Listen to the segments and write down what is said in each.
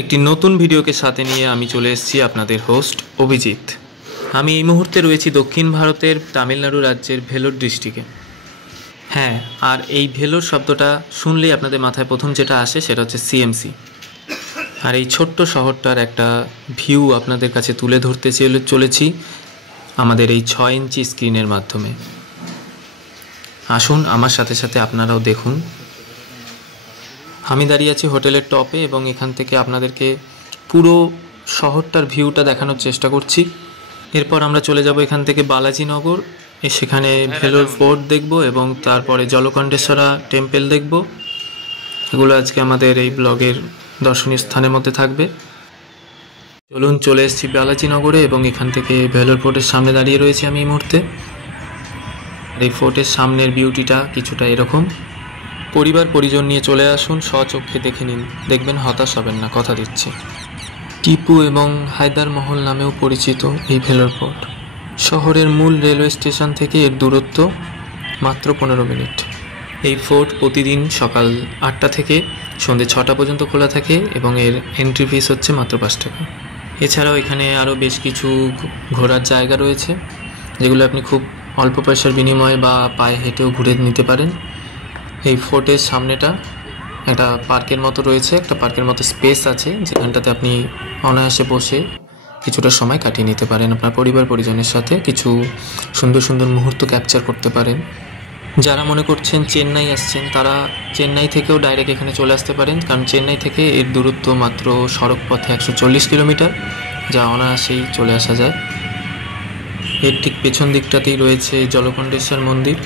একটি নতুন ভিডিওকে সাথে নিয়ে আমি চলে এসেছি আপনাদের হোস্ট অভিজিৎ। আমি এই মুহূর্তে রয়েছি দক্ষিণ ভারতের তামিলনাড়ু রাজ্যের ভেলোর ডিস্ট্রিক্টে। হ্যাঁ, আর এই ভেলোর শব্দটা শুনলেই আপনাদের মাথায় প্রথম যেটা আসে সেটা হচ্ছে সিএমসি। আর এই ছোট্ট শহরটার একটা ভিউ আপনাদের কাছে তুলে ধরতে চলেছি আমাদের এই 6 ইঞ্চি স্ক্রিনের মাধ্যমে। আসুন আমার সাথে সাথে আপনারাও দেখুন। আমি দাঁড়িয়ে আছি হোটেলের টপে এবং এখান থেকে আপনাদেরকে পুরো শহরটার ভিউটা দেখানোর চেষ্টা করছি। এরপর আমরা চলে যাব এখান থেকে বালাজিনগর, সেখানে ভেলোর ফোর্ট দেখব এবং তারপরে জলকণ্ঠেশ্বরা টেম্পল দেখব। এগুলো আজকে আমাদের এই ব্লগের দর্শনীয় স্থানের মধ্যে থাকবে। চলুন, চলে এসেছি বালাজিনগরে এবং এখান থেকে ভেলোর ফোর্টের সামনে দাঁড়িয়ে রয়েছি আমি এই মুহূর্তে। এই ফোর্টের সামনের বিউটিটা কিছুটা এরকম। পরিবার পরিজন নিয়ে চলে আসুন, স্বচক্ষে দেখে নিন, দেখবেন হতাশ হবেন না, কথা দিচ্ছি। টিপু এবং হায়দার মহল নামেও পরিচিত এই ভেলোর ফোর্ট। শহরের মূল রেলওয়ে স্টেশন থেকে এর দূরত্ব মাত্র 15 মিনিট। এই ফোর্ট প্রতিদিন সকাল 8টা থেকে সন্ধ্যে 6টা পর্যন্ত খোলা থাকে এবং এর এন্ট্রি ফিস হচ্ছে মাত্র 5 টাকা। এছাড়াও এখানে আরও বেশ কিছু ঘোরার জায়গা রয়েছে, যেগুলো আপনি খুব অল্প পয়সার বিনিময়ে বা পায়ে হেঁটেও ঘুরে নিতে পারেন। এই ফোর্টের সামনেটা একটা পার্কের মতো রয়েছে, একটা পার্কের মতো স্পেস আছে, যেখানটাতে আপনি অনায়াসে বসে কিছুটা সময় কাটিয়ে নিতে পারেন আপনার পরিবার পরিজনের সাথে, কিছু সুন্দর সুন্দর মুহূর্ত ক্যাপচার করতে পারেন। যারা মনে করছেন চেন্নাই আসছেন, তারা চেন্নাই থেকেও ডাইরেক্ট এখানে চলে আসতে পারেন, কারণ চেন্নাই থেকে এর দূরত্ব মাত্র সড়ক পথে 140 কিলোমিটার, যা অনায়াসেই চলে আসা যায়। এর ঠিক পেছন দিকটাতেই রয়েছে জলকণ্ঠেশ্বর মন্দির।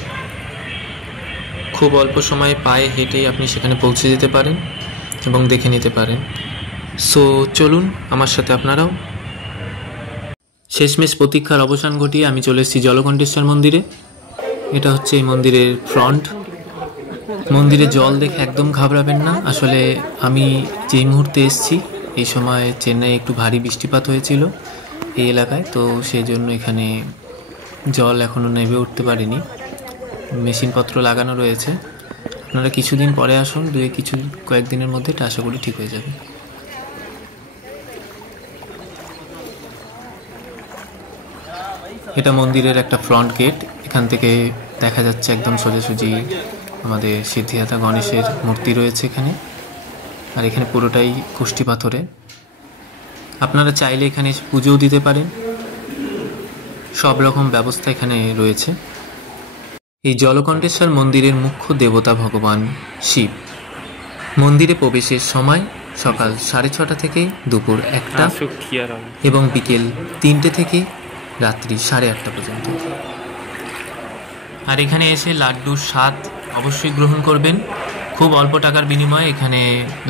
খুব অল্প সময়ে পায়ে হেঁটেই আপনি সেখানে পৌঁছে যেতে পারেন এবং দেখে নিতে পারেন। সো চলুন আমার সাথে আপনারাও। শেষমেশ প্রতীক্ষার অবসান ঘটিয়ে আমি চলে এসেছি জলকণ্ঠেশ্বর মন্দিরে। এটা হচ্ছে এই মন্দিরের ফ্রন্ট। মন্দিরে জল দেখে একদম ঘাবড়াবেন না। আসলে আমি যেই মুহূর্তে এসেছি এই সময় চেন্নাই একটু ভারী বৃষ্টিপাত হয়েছিল এই এলাকায়, তো সেই জন্য এখানে জল এখনও নেমে উঠতে পারেনি। মেশিনপত্র লাগানো রয়েছে। আপনারা কিছুদিন পরে আসুন, কয়েকদিনের মধ্যে এটা আশা করি ঠিক হয়ে যাবে। এটা মন্দিরের একটা ফ্রন্ট গেট। এখান থেকে দেখা যাচ্ছে একদম সোজাসুজি আমাদের সিদ্ধিদাতা গণেশের মূর্তি রয়েছে এখানে। আর এখানে পুরোটাই কুষ্টি পাথরে। আপনারা চাইলে এখানে পুজোও দিতে পারেন, সব রকম ব্যবস্থা এখানে রয়েছে। এই জলকণ্ঠেশ্বর মন্দিরের মুখ্য দেবতা ভগবান শিব। মন্দিরে প্রবেশের সময় সকাল 6:30 থেকে দুপুর 1টা এবং বিকেল 3টে থেকে রাত্রি 8:30 পর্যন্ত। আর এখানে এসে লাড্ডুর স্বাদ অবশ্যই গ্রহণ করবেন। খুব অল্প টাকার বিনিময়ে এখানে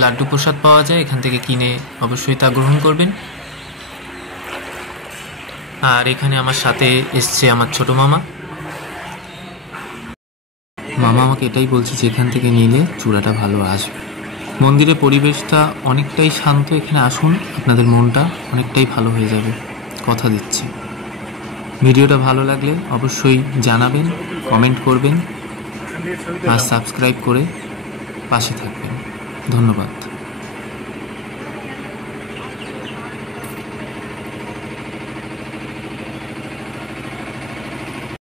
লাড্ডু প্রসাদ পাওয়া যায়, এখান থেকে কিনে অবশ্যই তা গ্রহণ করবেন। আর এখানে আমার সাথে এসছে আমার ছোট মামা আমাকে এটাই বলছে যে এখান থেকে নিলে চূড়াটা ভালো আসবে। মন্দিরের পরিবেশটা অনেকটাই শান্ত, এখানে আসুন, আপনাদের মনটা অনেকটাই ভালো হয়ে যাবে, কথা দিচ্ছি। ভিডিওটা ভালো লাগলে অবশ্যই জানাবেন, কমেন্ট করবেন আর সাবস্ক্রাইব করে পাশে থাকবেন। ধন্যবাদ।